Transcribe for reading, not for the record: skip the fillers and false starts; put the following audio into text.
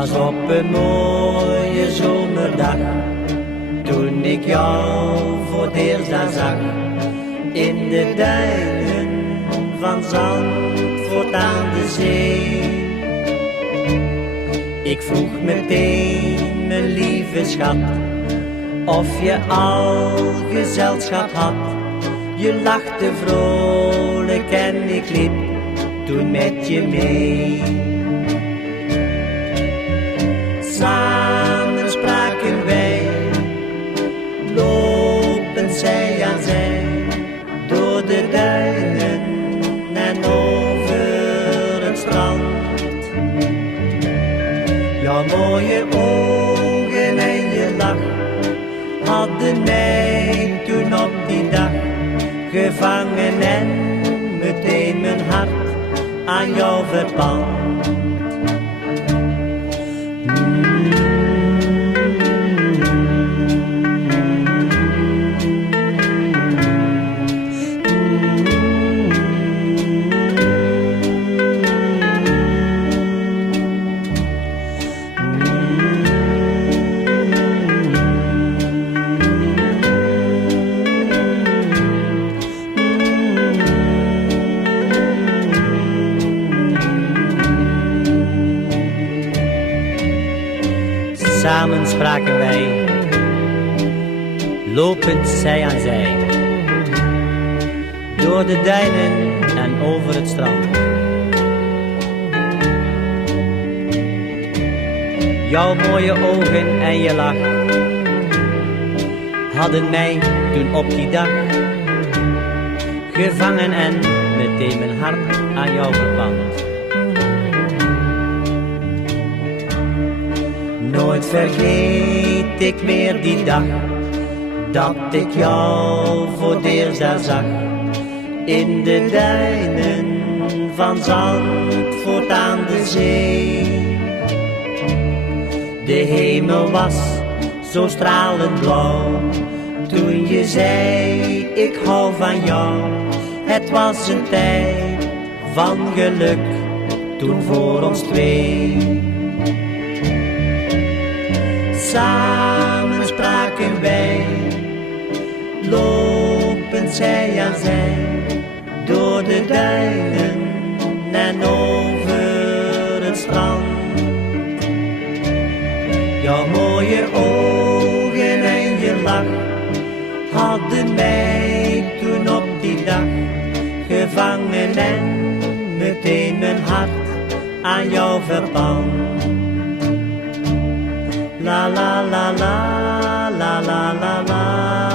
was op een mooie zomerdag, toen ik jou voor het eerst daar zag. In de duinen van Zandvoort aan de zee. Ik vroeg meteen, mijn lieve schat, of je al gezelschap had. Je lachte vrolijk en ik liep toen met je mee. Samen spraken wij, lopend zij aan zij, door de duinen en over het strand. Jouw mooie ogen en je lach hadden mij toen op die dag gevangen en meteen mijn hart aan jou verpand. Samen spraken wij, lopend zij aan zij, door de duinen en over het strand. Jouw mooie ogen en je lach hadden mij toen op die dag gevangen en meteen mijn hart aan jou verpand. Nooit vergeet ik meer die dag, dat ik jou voor het eerst daar zag. In de duinen van Zandvoort aan de zee. De hemel was zo stralend blauw, toen je zei ik hou van jou. Het was een tijd van geluk, toen voor ons twee. Samen spraken wij, lopend zij aan zij, door de duinen en over het strand. Jouw mooie ogen en je lach hadden mij toen op die dag gevangen en meteen mijn hart aan jou verpand. La la la la la la la la.